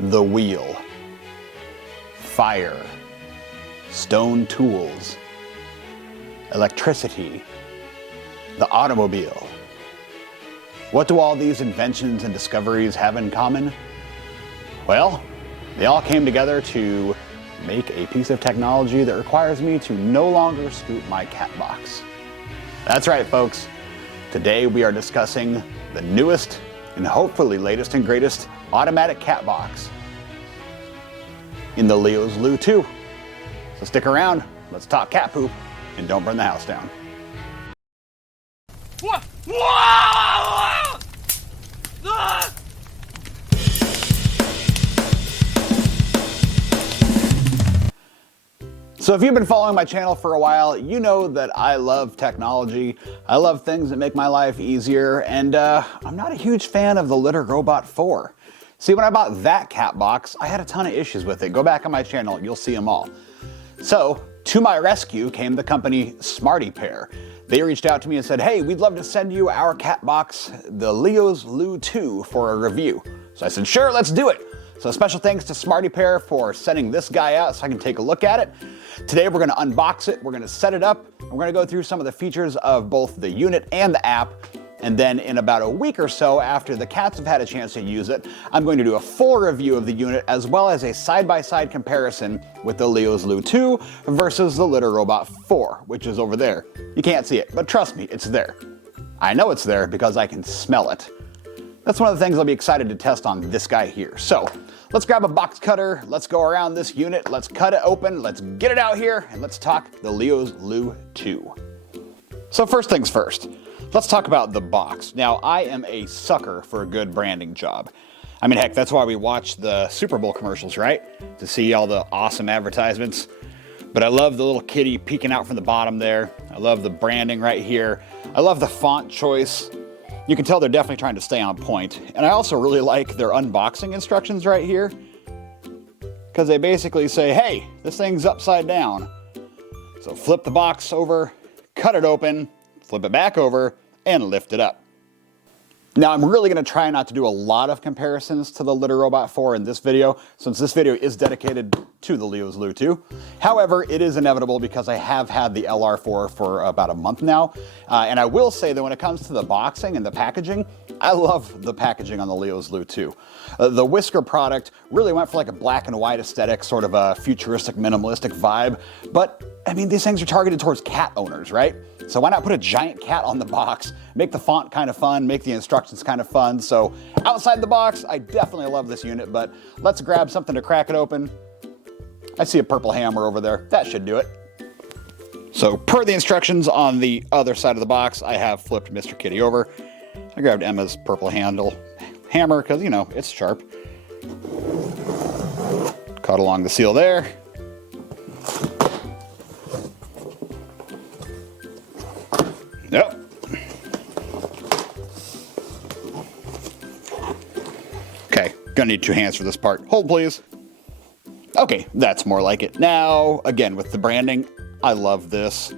the wheel, fire, stone tools, electricity, the automobile. What do all these inventions and discoveries have in common? Well, they all came together to make a piece of technology that requires me to no longer scoop my cat box. That's right, folks. Today we are discussing the newest and hopefully latest and greatest automatic cat box in the Leo's Loo 2. So stick around, let's talk cat poop, and don't burn the house down. What? So if you've been following my channel for a while, you know that I love technology. I love things that make my life easier, and I'm not a huge fan of the Litter Robot 4. See, when I bought that cat box, I had a ton of issues with it. Go back on my channel, you'll see them all. So, to my rescue came the company Smarty Pear. They reached out to me and said, hey, we'd love to send you our cat box, the Leo's Loo 2, for a review. So I said, sure, let's do it. So special thanks to Smarty Pear for sending this guy out so I can take a look at it. Today we're gonna unbox it, we're gonna set it up, and we're gonna go through some of the features of both the unit and the app. And then in about a week or so after the cats have had a chance to use it, I'm going to do a full review of the unit as well as a side-by-side comparison with the Leo's Loo 2 versus the Litter Robot 4, which is over there. You can't see it, but trust me, it's there. I know it's there because I can smell it. That's one of the things I'll be excited to test on this guy here. So let's grab a box cutter, let's go around this unit, let's cut it open, let's get it out here, and let's talk the Leo's Loo 2. So first things first. Let's talk about the box. Now, I am a sucker for a good branding job. I mean, heck, that's why we watch the Super Bowl commercials, right? To see all the awesome advertisements. But I love the little kitty peeking out from the bottom there. I love the branding right here. I love the font choice. You can tell they're definitely trying to stay on point. And I also really like their unboxing instructions right here, because they basically say, hey, this thing's upside down. So flip the box over, cut it open, flip it back over, and lift it up. Now, I'm really going to try not to do a lot of comparisons to the Litter Robot 4 in this video, since this video is dedicated to the Leo's Loo 2. However, it is inevitable because I have had the LR4 for about a month now. And I will say that when it comes to the boxing and the packaging, I love the packaging on the Leo's Loo 2. The Whisker product really went for like a black and white aesthetic, sort of a futuristic, minimalistic vibe. But, I mean, these things are targeted towards cat owners, right? So why not put a giant cat on the box, make the font kind of fun, make the instructions kind of fun. So outside the box, I definitely love this unit, but let's grab something to crack it open. I see a purple hammer over there. That should do it. So per the instructions on the other side of the box, I have flipped Mr. Kitty over. I grabbed Emma's purple hammer because, you know, it's sharp. Cut along the seal there. Yep. Okay, gonna need 2 hands for this part. Hold, please. Okay, that's more like it. Now, again, with the branding, I love this.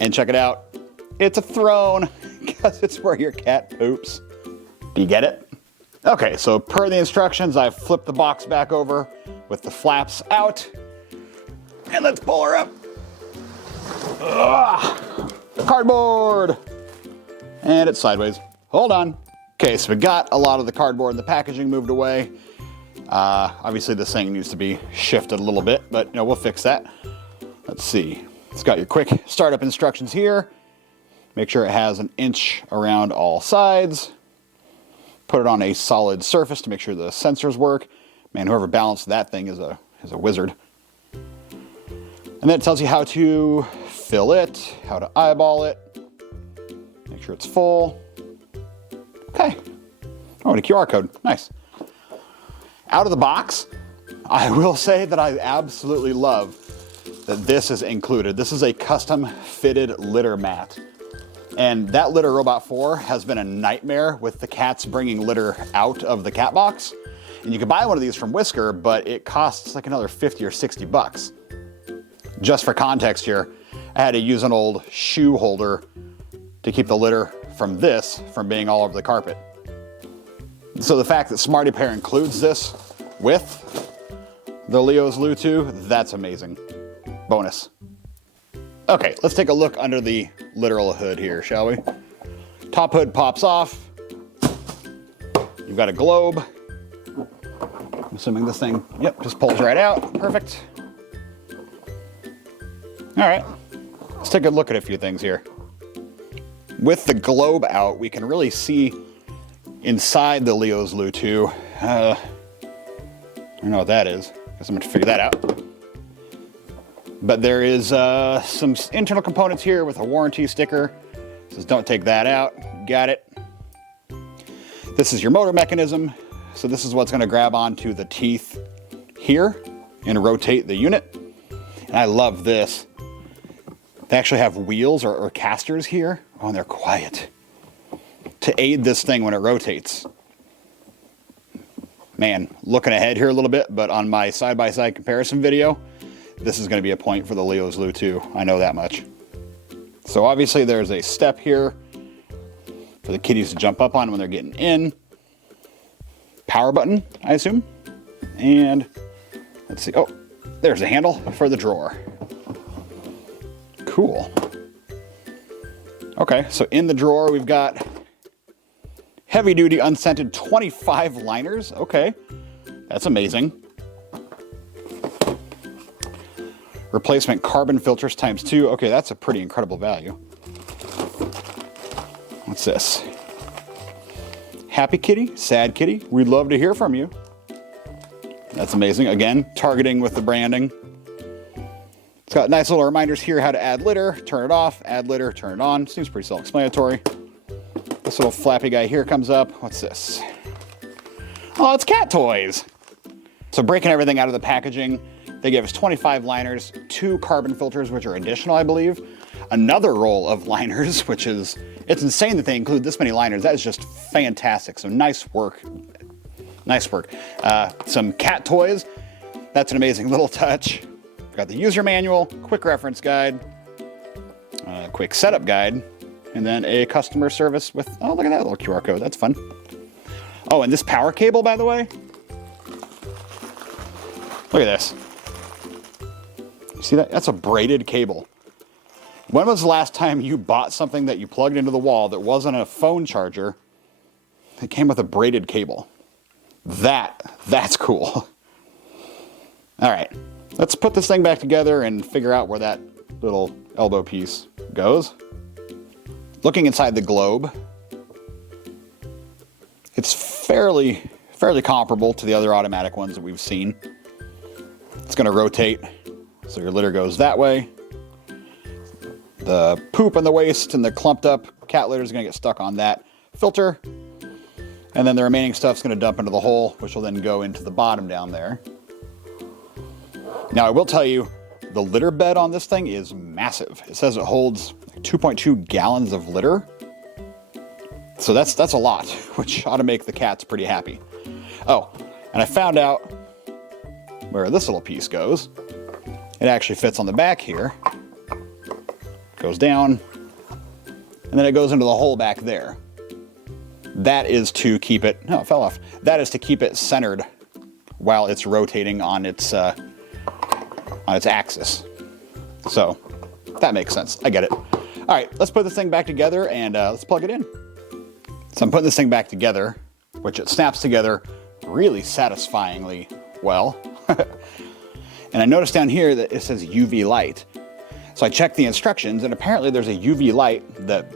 And check it out. It's a throne, because it's where your cat poops. Do you get it? Okay, so per the instructions, I've flipped the box back over with the flaps out. And let's pull her up. Ugh. Cardboard! And it's sideways. Hold on. Okay, so we got a lot of the cardboard and the packaging moved away. Obviously this thing needs to be shifted a little bit, but you know, we'll fix that. Let's see. It's got your quick startup instructions here. Make sure it has 1 inch around all sides. Put it on a solid surface to make sure the sensors work. Man, whoever balanced that thing is a wizard. And then it tells you how to fill it, how to eyeball it, make sure it's full. Okay. Oh, and a QR code. Nice. Out of the box, I will say that I absolutely love that this is included. This is a custom fitted litter mat. And that Litter Robot 4 has been a nightmare with the cats bringing litter out of the cat box. And you can buy one of these from Whisker, but it costs like another 50 or 60 bucks. Just for context here, I had to use an old shoe holder to keep the litter from being all over the carpet. So the fact that Smarty Pear includes this with the Leo's Loo 2, that's amazing. Bonus. Okay, let's take a look under the literal hood here, shall we? Top hood pops off. You've got a globe. I'm assuming this thing, yep, just pulls right out. Perfect. All right, let's take a look at a few things here. With the globe out, we can really see inside the Leo's Loo 2. I don't know what that is. Guess I'm gonna figure that out. But there is some internal components here with a warranty sticker. It says don't take that out. Got it. This is your motor mechanism. So this is what's gonna grab onto the teeth here and rotate the unit. And I love this. They actually have wheels or casters here. Oh, and they're quiet to aid this thing when it rotates. Man, looking ahead here a little bit, but on my side-by-side comparison video, this is going to be a point for the Leo's Loo 2. I know that much. So obviously there's a step here for the kitties to jump up on when they're getting in. Power button, I assume. And let's see. Oh, there's a handle for the drawer. Cool. Okay, so in the drawer we've got heavy-duty unscented 25 liners. Okay, that's amazing. Replacement carbon filters ×2. Okay, that's a pretty incredible value. What's this? Happy kitty, sad kitty, we'd love to hear from you. That's amazing. Again, targeting with the branding. It's got nice little reminders here how to add litter, turn it off, add litter, turn it on. Seems pretty self-explanatory. This little flappy guy here comes up. What's this? Oh, it's cat toys. So breaking everything out of the packaging, they gave us 25 liners, 2 carbon filters, which are additional, I believe. Another roll of liners, which is, it's insane that they include this many liners. That is just fantastic. So nice work. Nice work. Some cat toys. That's an amazing little touch. Got the user manual, quick reference guide, quick setup guide, and then a customer service with, oh, look at that little QR code. That's fun. Oh, and this power cable, by the way. Look at this. You see that? That's a braided cable. When was the last time you bought something that you plugged into the wall that wasn't a phone charger? It came with a braided cable. That's cool. All right, let's put this thing back together and figure out where that little elbow piece goes. Looking inside the globe, it's fairly comparable to the other automatic ones that we've seen. It's going to rotate, so your litter goes that way. The poop and the waste and the clumped up cat litter is going to get stuck on that filter. And then the remaining stuff's going to dump into the hole, which will then go into the bottom down there. Now, I will tell you, the litter bed on this thing is massive. It says it holds 2.2 gallons of litter. So that's a lot, which ought to make the cats pretty happy. Oh, and I found out where this little piece goes. It actually fits on the back here. Goes down, and then it goes into the hole back there. That is to keep it, no, it fell off. That is to keep it centered while it's rotating on its axis. So that makes sense. I get it. All right, let's put this thing back together and let's plug it in. So I'm putting this thing back together, which it snaps together really satisfyingly well. And I noticed down here that it says UV light. So I checked the instructions, and apparently there's a UV light that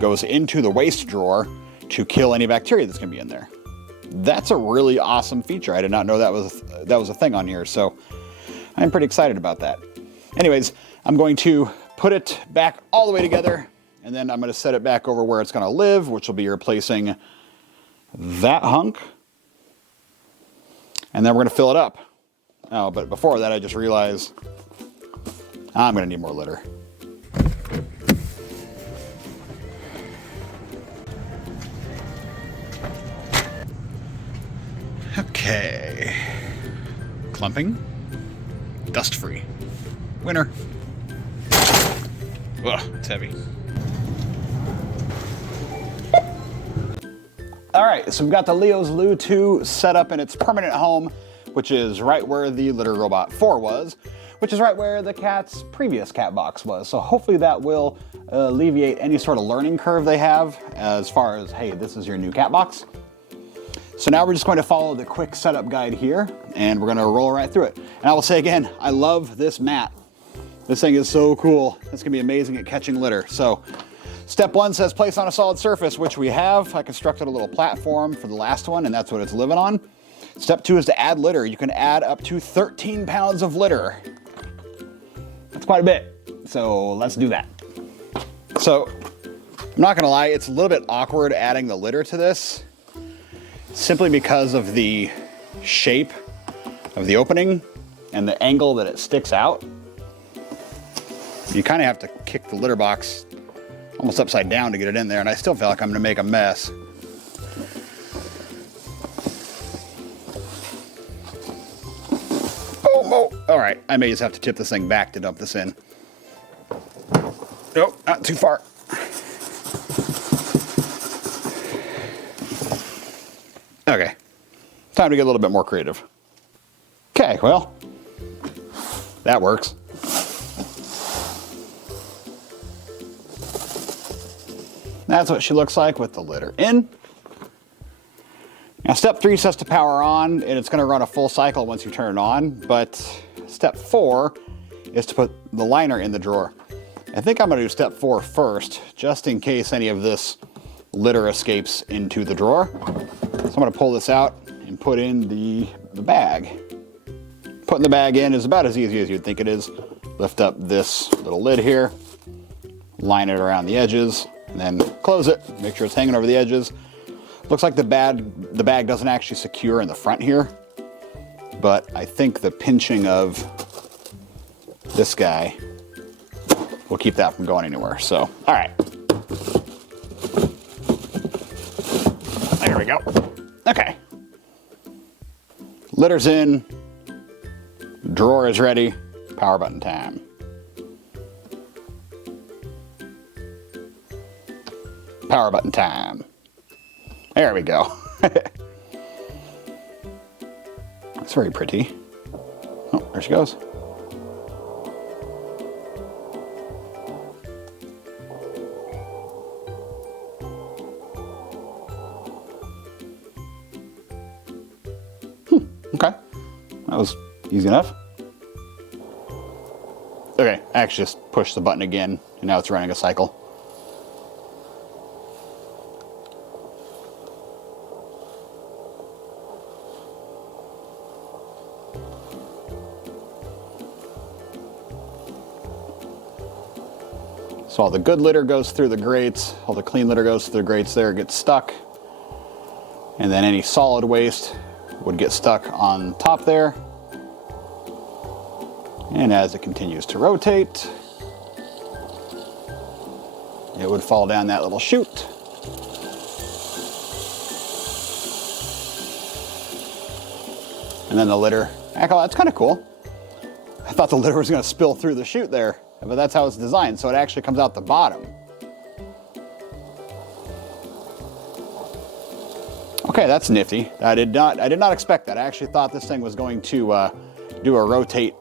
goes into the waste drawer to kill any bacteria that's going to be in there. That's a really awesome feature. I did not know that was a thing on here, so I'm pretty excited about that. Anyways, I'm going to put it back all the way together, and then I'm going to set it back over where it's going to live, which will be replacing that hunk. And then we're going to fill it up. Oh, but before that, I just realized I'm going to need more litter. Okay. Clumping. Dust-free. Winner. Ugh, it's heavy. All right, so we've got the Leo's Loo 2 set up in its permanent home. which is right where the Litter Robot 4 was, which is right where the cat's previous cat box was. So hopefully that will alleviate any sort of learning curve they have as far as, hey, this is your new cat box. So now we're just going to follow the quick setup guide here, and we're going to roll right through it. And I will say again, I love this mat. This thing is so cool. It's going to be amazing at catching litter. So step 1 says place on a solid surface, which we have. I constructed a little platform for the last one, and that's what it's living on. Step 2 is to add litter. You can add up to 13 pounds of litter. That's quite a bit. So let's do that. So I'm not going to lie, it's a little bit awkward adding the litter to this, simply because of the shape of the opening and the angle that it sticks out. You kind of have to kick the litter box almost upside down to get it in there, and I still feel like I'm gonna make a mess. Oh, all right, I may just have to tip this thing back to dump this in. Nope, not too far. Okay, time to get a little bit more creative. Okay, well, that works. That's what she looks like with the litter in. Now step 3 says to power on, and it's going to run a full cycle once you turn it on, but step 4 is to put the liner in the drawer. I think I'm going to do step 4 first, just in case any of this litter escapes into the drawer. So I'm going to pull this out and put in the bag. Putting the bag in is about as easy as you'd think it is. Lift up this little lid here, line it around the edges, and then close it. Make sure it's hanging over the edges. Looks like the bag doesn't actually secure in the front here, but I think the pinching of this guy will keep that from going anywhere. So, all right. There we go. Okay. Litter's in. Drawer is ready. Power button time. Power button time. There we go. That's very pretty. Oh, there she goes. Okay. That was easy enough. Okay, I actually just pushed the button again, and now it's running a cycle. So all the good litter goes through the grates, all the clean litter goes through the grates there, gets stuck, and then any solid waste would get stuck on top there. And as it continues to rotate, it would fall down that little chute. And then the litter, that's kind of cool. I thought the litter was going to spill through the chute there, but that's how it's designed, so it actually comes out the bottom. Okay, that's nifty. I did not expect that. I actually thought this thing was going to do a rotate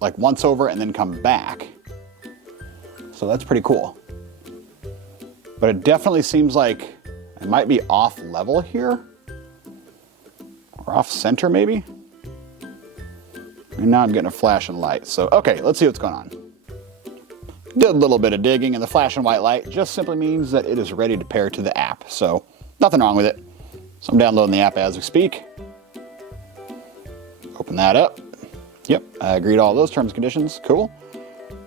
like once over and then come back. So that's pretty cool. But it definitely seems like it might be off level here, or off center maybe. And now I'm getting a flashing light. So, okay, let's see what's going on. Did a little bit of digging, and the flashing white light just simply means that it is ready to pair to the app. So, nothing wrong with it. So I'm downloading the app as we speak. Open that up. Yep, I agreed to all those terms and conditions. Cool.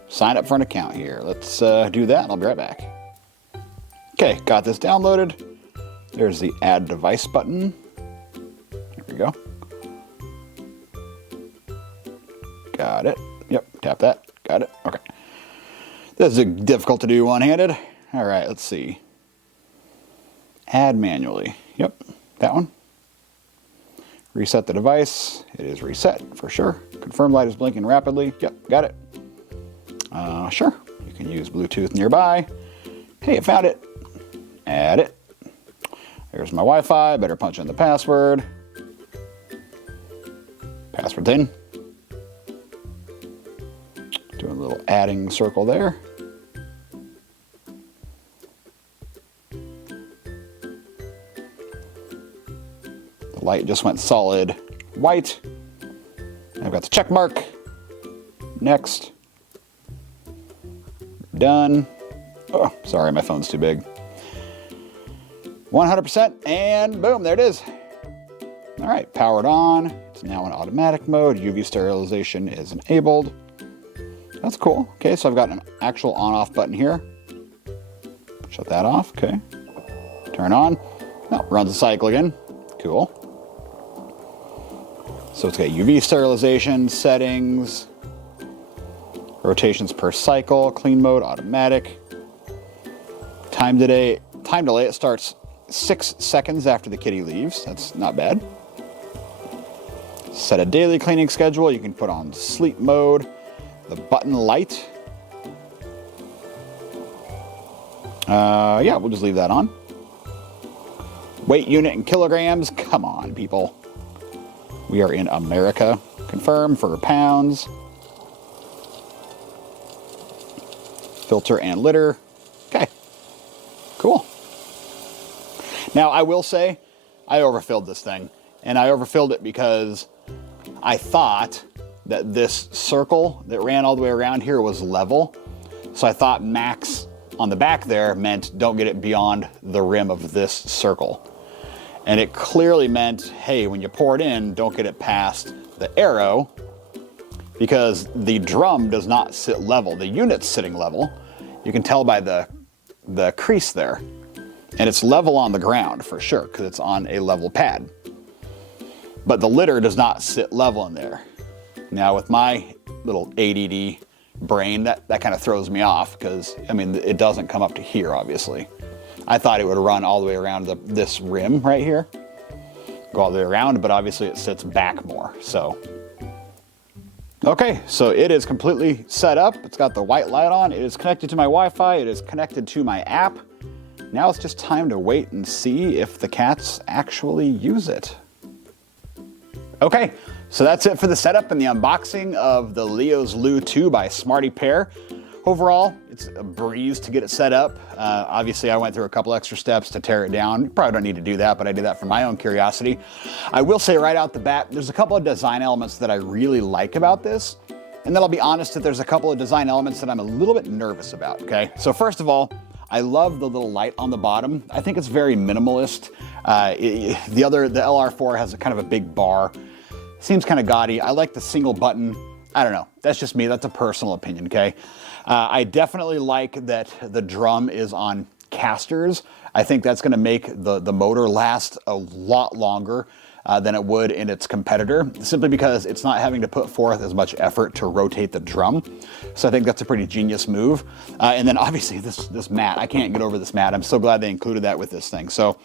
Sign up for an account here. Let's do that, and I'll be right back. Okay, got this downloaded. There's the add device button. There we go. Got it. Yep, tap that. Got it. Okay. This is difficult to do one-handed. All right, let's see. Add manually. Yep, that one. Reset the device. It is reset for sure. Confirm light is blinking rapidly. Yep, got it. Sure. You can use Bluetooth nearby. Hey, I found it. Add it. There's my Wi-Fi. Better punch in the password. Password's in. Doing a little adding circle there. The light just went solid white. I've got the check mark. Next. Done. Oh, sorry, my phone's too big. 100%, and boom, there it is. All right, powered on. It's now in automatic mode. UV sterilization is enabled. That's cool. Okay, so I've got an actual on-off button here. Shut that off, okay. Turn on. Oh, runs the cycle again. Cool. So it's got UV sterilization, settings, rotations per cycle, clean mode, automatic. Time delay, it starts 6 seconds after the kitty leaves. That's not bad. Set a daily cleaning schedule. You can put on sleep mode. The button light. Yeah, we'll just leave that on. Weight unit in kilograms. Come on, people. We are in America. Confirm for pounds. Filter and litter. Okay. Cool. Now, I will say, I overfilled this thing. And I overfilled it because I thought that this circle that ran all the way around here was level. So I thought max on the back there meant don't get it beyond the rim of this circle. And it clearly meant, hey, when you pour it in, don't get it past the arrow, because the drum does not sit level. The unit's sitting level. You can tell by the crease there. And it's level on the ground for sure, because it's on a level pad. But the litter does not sit level in there. Now with my little ADD brain, that kind of throws me off, because, I mean, it doesn't come up to here, obviously. I thought it would run all the way around this rim right here. Go all the way around, but obviously it sits back more, so. Okay, so it is completely set up. It's got the white light on. It is connected to my Wi-Fi. It is connected to my app. Now it's just time to wait and see if the cats actually use it. Okay, so that's it for the setup and the unboxing of the Leo's Loo 2 by Smarty Pear. Overall, it's a breeze to get it set up. Obviously, I went through a couple extra steps to tear it down. You probably don't need to do that, but I did that for my own curiosity. I will say right out the bat, there's a couple of design elements that I really like about this. And then I'll be honest that there's a couple of design elements that I'm a little bit nervous about, okay? So first of all, I love the little light on the bottom. I think it's very minimalist. The LR4 has a kind of a big bar. Seems kind of gaudy. I like the single button. I don't know. That's just me. That's a personal opinion, okay? I definitely like that the drum is on casters. I think that's going to make the motor last a lot longer than it would in its competitor, simply because it's not having to put forth as much effort to rotate the drum. So I think that's a pretty genius move. And then obviously this mat, I can't get over this mat. I'm so glad they included that with this thing. So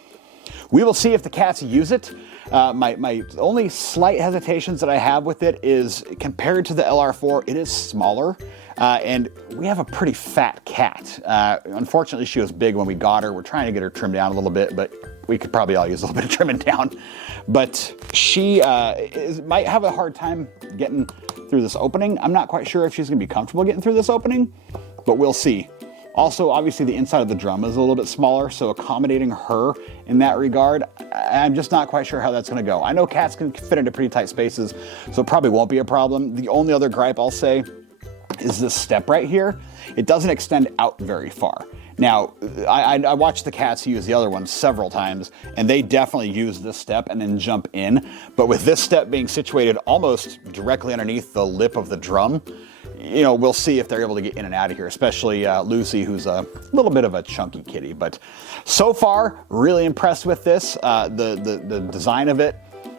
we will see if the cats use it. My only slight hesitations that I have with it is, compared to the LR4, it is smaller. And we have a pretty fat cat. Unfortunately, she was big when we got her. We're trying to get her trimmed down a little bit, but we could probably all use a little bit of trimming down. But she might have a hard time getting through this opening. I'm not quite sure if she's gonna be comfortable getting through this opening, but we'll see. Also, obviously, the inside of the drum is a little bit smaller, so accommodating her in that regard, I'm just not quite sure how that's gonna go. I know cats can fit into pretty tight spaces, so it probably won't be a problem. The only other gripe I'll say is this step right here. It doesn't extend out very far. Now, I watched the cats use the other one several times, and they definitely use this step and then jump in. But with this step being situated almost directly underneath the lip of the drum, you know, we'll see if they're able to get in and out of here, especially Lucy, who's a little bit of a chunky kitty. But so far, really impressed with this. The design of it,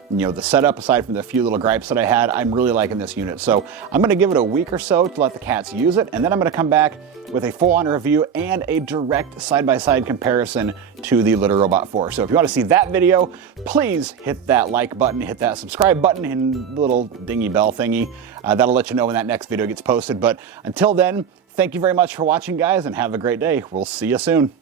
you know, the setup, aside from the few little gripes that I had, I'm really liking this unit. So I'm gonna give it a week or so to let the cats use it, and then I'm gonna come back with a full-on review and a direct side-by-side comparison to the Litter Robot 4. So if you wanna see that video, please hit that like button, hit that subscribe button, and the little dingy bell thingy. That'll let you know when that next video gets posted. But until then, thank you very much for watching, guys, and have a great day. We'll see you soon.